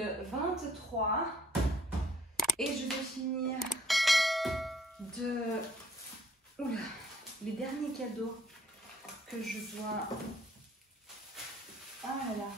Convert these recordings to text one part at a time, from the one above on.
le 23 et je vais finir de... Oula, les derniers cadeaux que je dois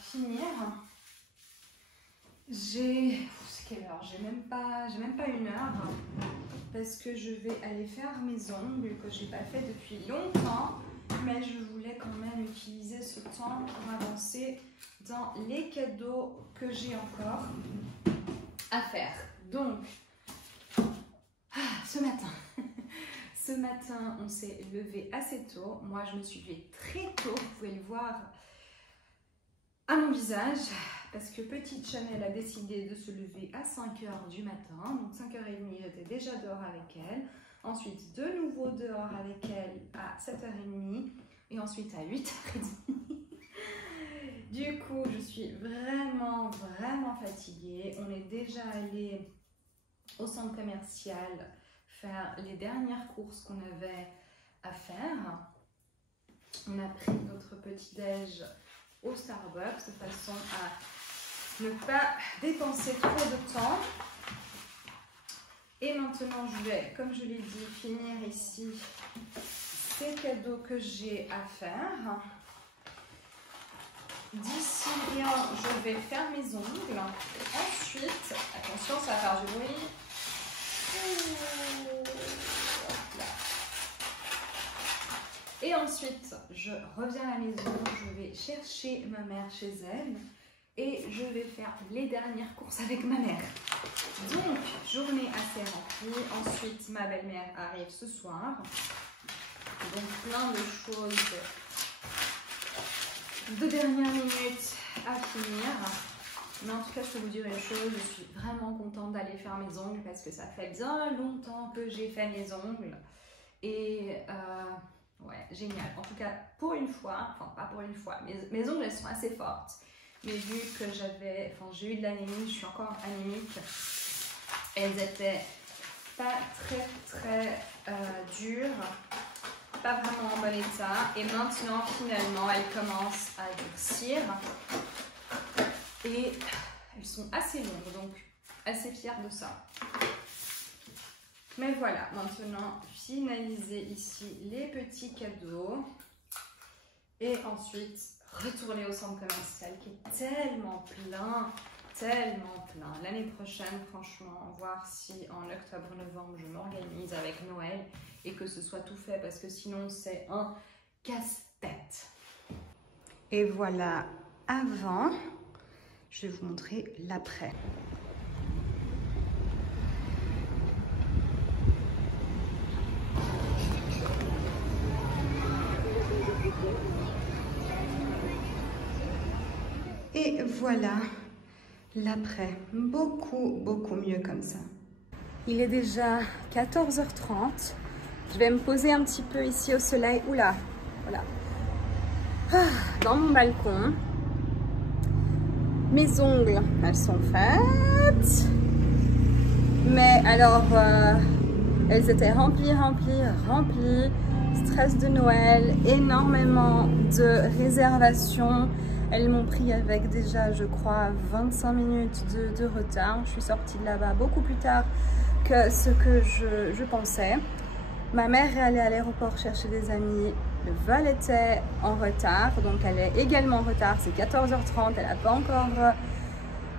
finir. C'est quelle heure? J'ai même pas 1 heure parce que je vais aller faire mes ongles que j'ai pas fait depuis longtemps, mais je voulais quand même utiliser ce temps pour avancer dans les cadeaux que j'ai encore à faire. Donc ce matin on s'est levé assez tôt. Moi je me suis levée très tôt, vous pouvez le voir à mon visage, parce que petite Chanel a décidé de se lever à 5 h du matin. Donc 5 h 30, j'étais déjà dehors avec elle. Ensuite, de nouveau dehors avec elle à 7 h 30 et ensuite à 8 h 30. Du coup, je suis vraiment fatiguée. On est déjà allé au centre commercial faire les dernières courses qu'on avait à faire. On a pris notre petit-déj au Starbucks de façon à ne pas dépenser trop de temps. Et maintenant je vais, comme je l'ai dit, finir ici ces cadeaux que j'ai à faire. D'ici là, je vais faire mes ongles. Ensuite, attention, ça va faire du bruit. Et ensuite, je reviens à la maison, je vais chercher ma mère chez elle et je vais faire les dernières courses avec ma mère. Donc, journée assez remplie. Ensuite, ma belle-mère arrive ce soir. Donc, plein de choses de dernière minute à finir. Mais en tout cas, je peux vous dire une chose, je suis vraiment contente d'aller faire mes ongles parce que ça fait bien longtemps que j'ai fait mes ongles. Et ouais, génial. En tout cas, pour une fois, enfin pas pour une fois, mes ongles elles sont assez fortes. Mais vu que j'ai eu de l'anémie, je suis encore anémique, elles étaient pas très dures, pas vraiment en bon état. Et maintenant, finalement, elles commencent à durcir. Et elles sont assez longues, donc assez fière de ça. Mais voilà, maintenant, finaliser ici les petits cadeaux. Et ensuite, retourner au centre commercial qui est tellement plein. L'année prochaine, franchement, voir si en octobre-novembre, je m'organise avec Noël et que ce soit tout fait parce que sinon, c'est un casse-tête. Et voilà, avant, je vais vous montrer l'après. Et voilà l'après, beaucoup mieux comme ça. Il est déjà 14 h 30. Je vais me poser un petit peu ici au soleil. Oula, voilà. Dans mon balcon. Mes ongles, elles sont faites. Mais alors, elles étaient remplies. Stress de Noël, énormément de réservations. Elles m'ont pris avec déjà, je crois, 25 minutes de retard. Je suis sortie de là-bas beaucoup plus tard que ce que je pensais. Ma mère est allée à l'aéroport chercher des amis. Le vol était en retard, donc elle est également en retard. C'est 14 h 30, elle n'a pas encore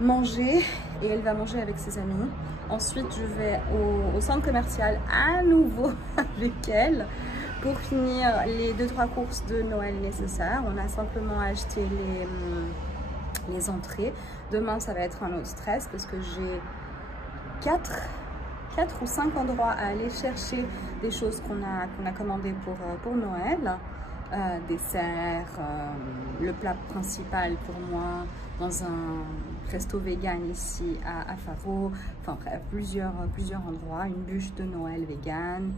mangé et elle va manger avec ses amis. Ensuite, je vais au centre commercial à nouveau avec elle pour finir les 2-3 courses de Noël nécessaires. On a simplement acheté les entrées. Demain, ça va être un autre stress parce que j'ai 4 ou 5 endroits à aller chercher des choses qu'on a commandées pour Noël. Dessert, le plat principal pour moi dans un resto vegan ici à Faro. Enfin bref, plusieurs endroits, une bûche de Noël vegan.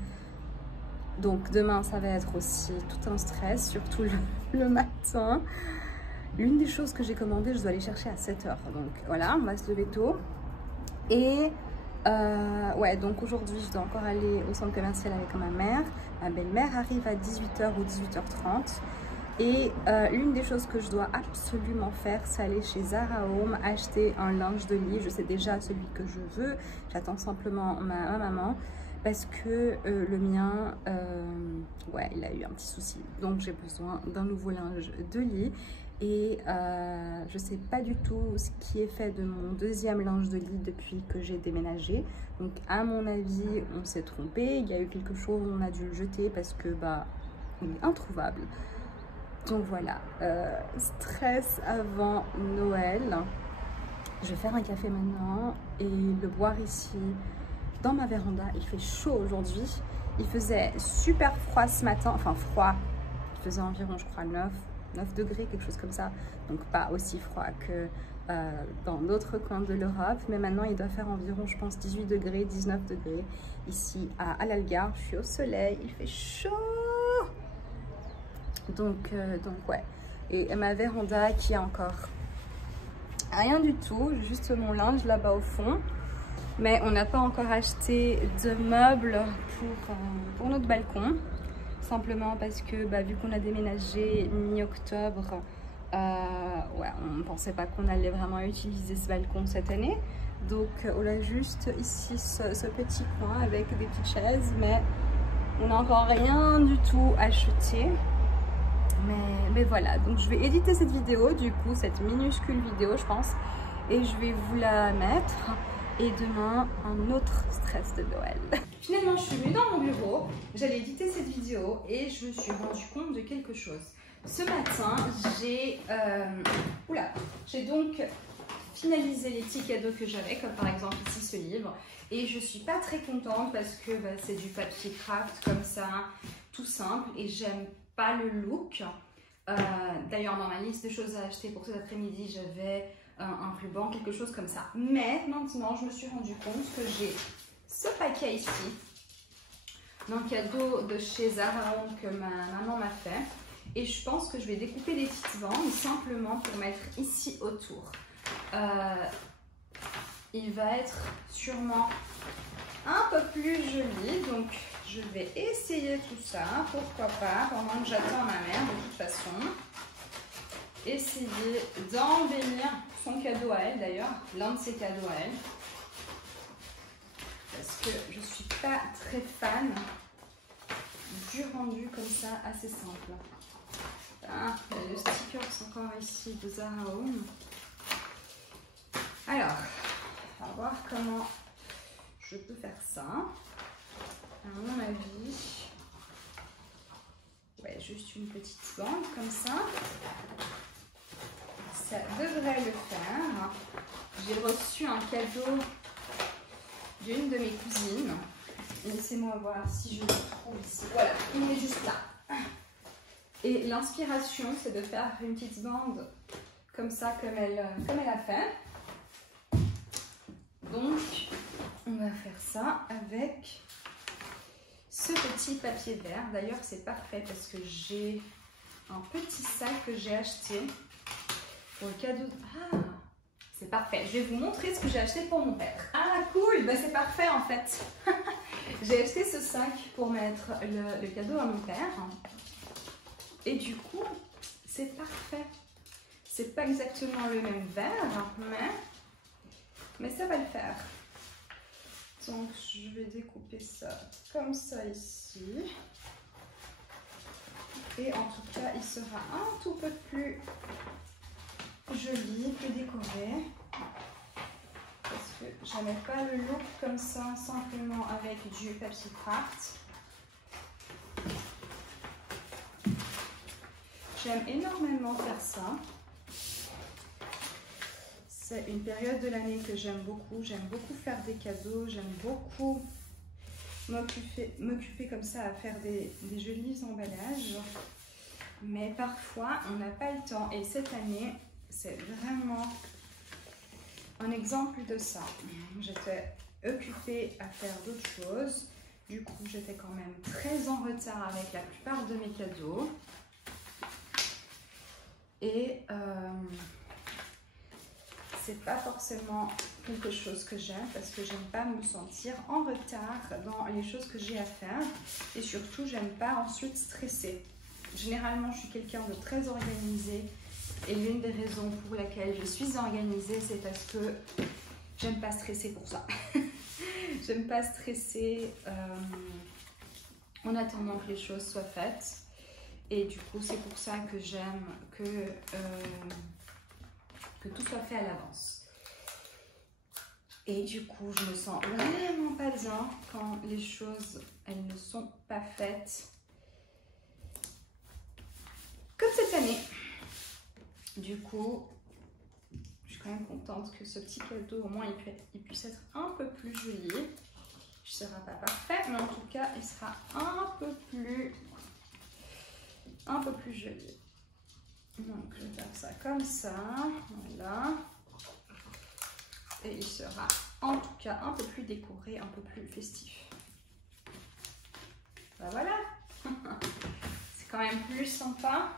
Donc demain, ça va être aussi tout un stress, surtout le matin. L'une des choses que j'ai commandées, je dois aller chercher à 7 h. Donc voilà, on va se lever tôt. Et ouais, donc aujourd'hui, je dois encore aller au centre commercial avec ma mère. Ma belle-mère arrive à 18 h ou 18 h 30. Et l'une des choses que je dois absolument faire, c'est aller chez Zara Home, acheter un linge de lit. Je sais déjà celui que je veux, j'attends simplement ma maman. Parce que le mien, ouais, il a eu un petit souci. Donc j'ai besoin d'un nouveau linge de lit. Et je sais pas du tout ce qui est fait de mon deuxième linge de lit depuis que j'ai déménagé. Donc à mon avis, on s'est trompé. Il y a eu quelque chose, on a dû le jeter parce que bah, il est introuvable. Donc voilà, stress avant Noël. Je vais faire un café maintenant et le boire ici dans ma véranda. Il fait chaud aujourd'hui. Il faisait super froid ce matin, enfin froid. Il faisait environ, je crois, 9 degrés, quelque chose comme ça. Donc pas aussi froid que dans d'autres coins de l'Europe. Mais maintenant, il doit faire environ, je pense, 18 degrés, 19 degrés ici à l'Algarve. Je suis au soleil, il fait chaud. Donc ouais. Et ma véranda qui a encore rien du tout, juste mon linge là-bas au fond. Mais on n'a pas encore acheté de meubles pour notre balcon. Simplement parce que bah, vu qu'on a déménagé mi-octobre, ouais, on ne pensait pas qu'on allait vraiment utiliser ce balcon cette année. Donc on a juste ici ce petit coin avec des petites chaises. Mais on n'a encore rien du tout acheté. Mais voilà, donc je vais éditer cette vidéo, du coup, cette minuscule vidéo, je pense. Et je vais vous la mettre. Et demain, un autre stress de Noël. Finalement, je suis venue dans mon bureau, j'allais éditer cette vidéo et je me suis rendu compte de quelque chose. Ce matin, j'ai donc finalisé les petits cadeaux que j'avais, comme par exemple ici ce livre. Et je suis pas très contente parce que bah, c'est du papier craft comme ça, tout simple. Et j'aime pas le look. D'ailleurs, dans ma liste de choses à acheter pour cet après-midi, j'avais un ruban, quelque chose comme ça. Mais maintenant, je me suis rendu compte que j'ai ce paquet ici, d'un cadeau de chez Zara Home que ma maman m'a fait. Et je pense que je vais découper des petites bandes simplement pour mettre ici autour. Il va être sûrement un peu plus joli. Donc, je vais essayer tout ça. Pourquoi pas, pendant que j'attends ma mère de toute façon. Essayer d'embellir son cadeau à elle d'ailleurs, l'un de ses cadeaux à elle. Parce que je suis pas très fan du rendu comme ça, assez simple. Ah, il y a le sticker encore ici de Zara Home. Alors, on va voir comment je peux faire ça. À mon avis, ouais, juste une petite bande comme ça. Ça devrait le faire. J'ai reçu un cadeau d'une de mes cousines. Laissez-moi voir si je le trouve ici. Voilà, il est juste là. Et l'inspiration, c'est de faire une petite bande comme ça, comme elle a fait. Donc, on va faire ça avec ce petit papier vert. D'ailleurs, c'est parfait parce que j'ai un petit sac que j'ai acheté pour le cadeau. Ah, c'est parfait. Je vais vous montrer ce que j'ai acheté pour mon père. Ah, cool. Ben, c'est parfait en fait. J'ai acheté ce sac pour mettre le cadeau à mon père. Et du coup, c'est parfait. C'est pas exactement le même verre, mais ça va le faire. Donc, je vais découper ça comme ça ici. Et en tout cas, il sera un tout peu plus joli, plus décoré. Parce que j'aimais pas le look comme ça, simplement avec du papier craft. J'aime énormément faire ça. C'est une période de l'année que j'aime beaucoup. J'aime beaucoup faire des cadeaux. J'aime beaucoup m'occuper comme ça à faire des jolis emballages. Mais parfois, on n'a pas le temps. Et cette année, c'est vraiment un exemple de ça. J'étais occupée à faire d'autres choses. Du coup, j'étais quand même très en retard avec la plupart de mes cadeaux. Et c'est pas forcément quelque chose que j'aime parce que j'aime pas me sentir en retard dans les choses que j'ai à faire. Et surtout, j'aime pas ensuite stresser. généralement, je suis quelqu'un de très organisé. Et l'une des raisons pour laquelle je suis organisée, c'est parce que j'aime pas stresser pour ça. J'aime pas stresser en attendant que les choses soient faites. Et du coup, c'est pour ça que j'aime que tout soit fait à l'avance. Et du coup, je me sens vraiment pas bien quand les choses, elles ne sont pas faites. Comme cette année. Du coup, je suis quand même contente que ce petit cadeau, au moins, il puisse être un peu plus joli. Il ne sera pas parfait, mais en tout cas, il sera un peu plus joli. Donc, je vais faire ça comme ça. Voilà. Et il sera en tout cas un peu plus décoré, un peu plus festif. Ben voilà. C'est quand même plus sympa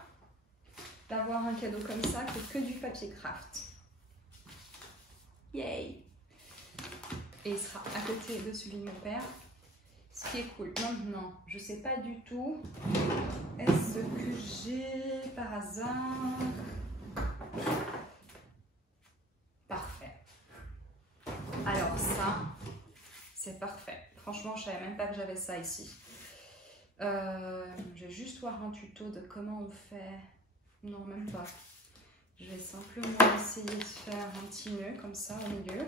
d'avoir un cadeau comme ça que du papier craft. Yay! Et il sera à côté de celui de mon père. Ce qui est cool. Maintenant, je sais pas du tout. Est-ce que j'ai par hasard... Parfait. Alors ça, c'est parfait. Franchement, je savais même pas que j'avais ça ici. Je vais juste voir un tuto de comment on fait. Non, même pas. Je vais simplement essayer de faire un petit nœud comme ça au milieu.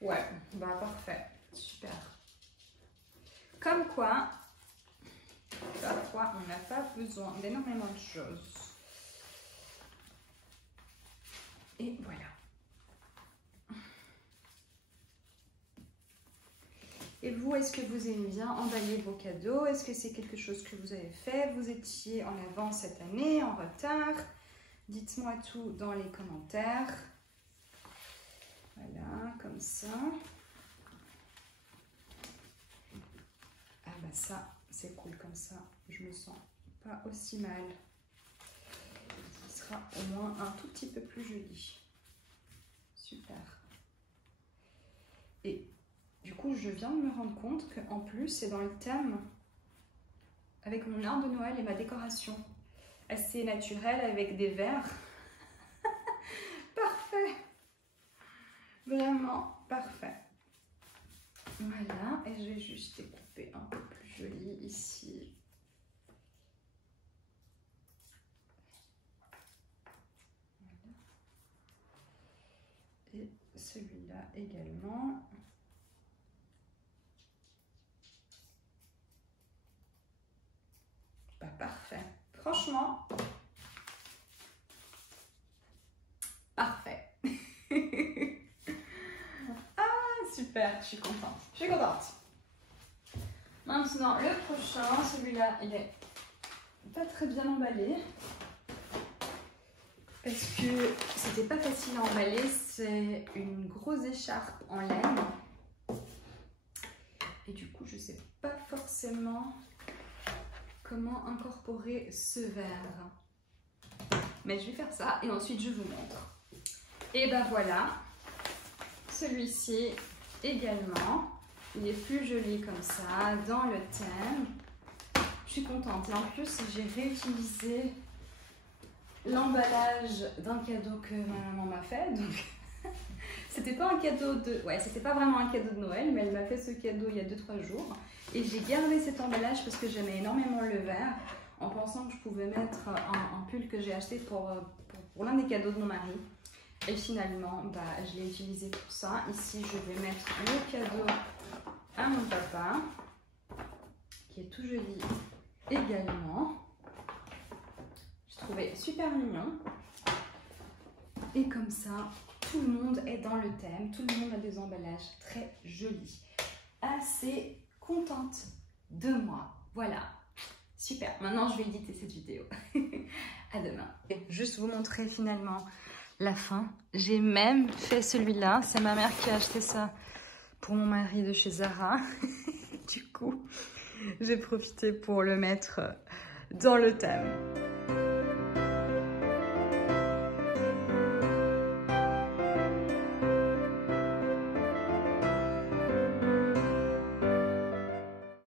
Ouais, bah parfait. Super. Comme quoi, parfois, on n'a pas besoin d'énormément de choses. Et voilà. Et vous, est-ce que vous aimez bien emballer vos cadeaux? Est-ce que c'est quelque chose que vous avez fait? Vous étiez en avance cette année, en retard? Dites-moi tout dans les commentaires. Voilà, comme ça. Ah bah ça, c'est cool comme ça. Je me sens pas aussi mal. Ce sera au moins un tout petit peu plus joli. Super. Et du coup, je viens de me rendre compte qu'en plus, c'est dans le thème avec mon arbre de Noël et ma décoration. Assez naturelle avec des verres. Parfait. Vraiment parfait. Voilà. Et je vais juste découper un peu plus joli ici. Voilà. Et celui-là également. Bah, parfait. Franchement, parfait. Ah, super, je suis contente. Je suis contente. Maintenant, le prochain, celui-là, il est pas très bien emballé. Parce que c'était pas facile à emballer. C'est une grosse écharpe en laine. Et du coup, je sais pas forcément comment incorporer ce verre. Mais je vais faire ça et ensuite je vous montre. Et ben voilà, celui-ci également, il est plus joli comme ça, dans le thème. Je suis contente. Et en plus, j'ai réutilisé l'emballage d'un cadeau que ma maman m'a fait. Donc, c'était pas un cadeau de... Ouais, c'était pas vraiment un cadeau de Noël, mais elle m'a fait ce cadeau il y a 2-3 jours. Et j'ai gardé cet emballage parce que j'aimais énormément le vert, en pensant que je pouvais mettre un pull que j'ai acheté pour l'un des cadeaux de mon mari. Et finalement, bah, je l'ai utilisé pour ça. Ici, je vais mettre le cadeau à mon papa, qui est tout joli également. Je trouvais super mignon. Et comme ça, tout le monde est dans le thème. Tout le monde a des emballages très jolis. Assez contente de moi. Voilà. Super. Maintenant, je vais éditer cette vidéo. À demain. Et juste vous montrer finalement la fin. J'ai même fait celui-là. C'est ma mère qui a acheté ça pour mon mari de chez Zara. Du coup, j'ai profité pour le mettre dans le thème.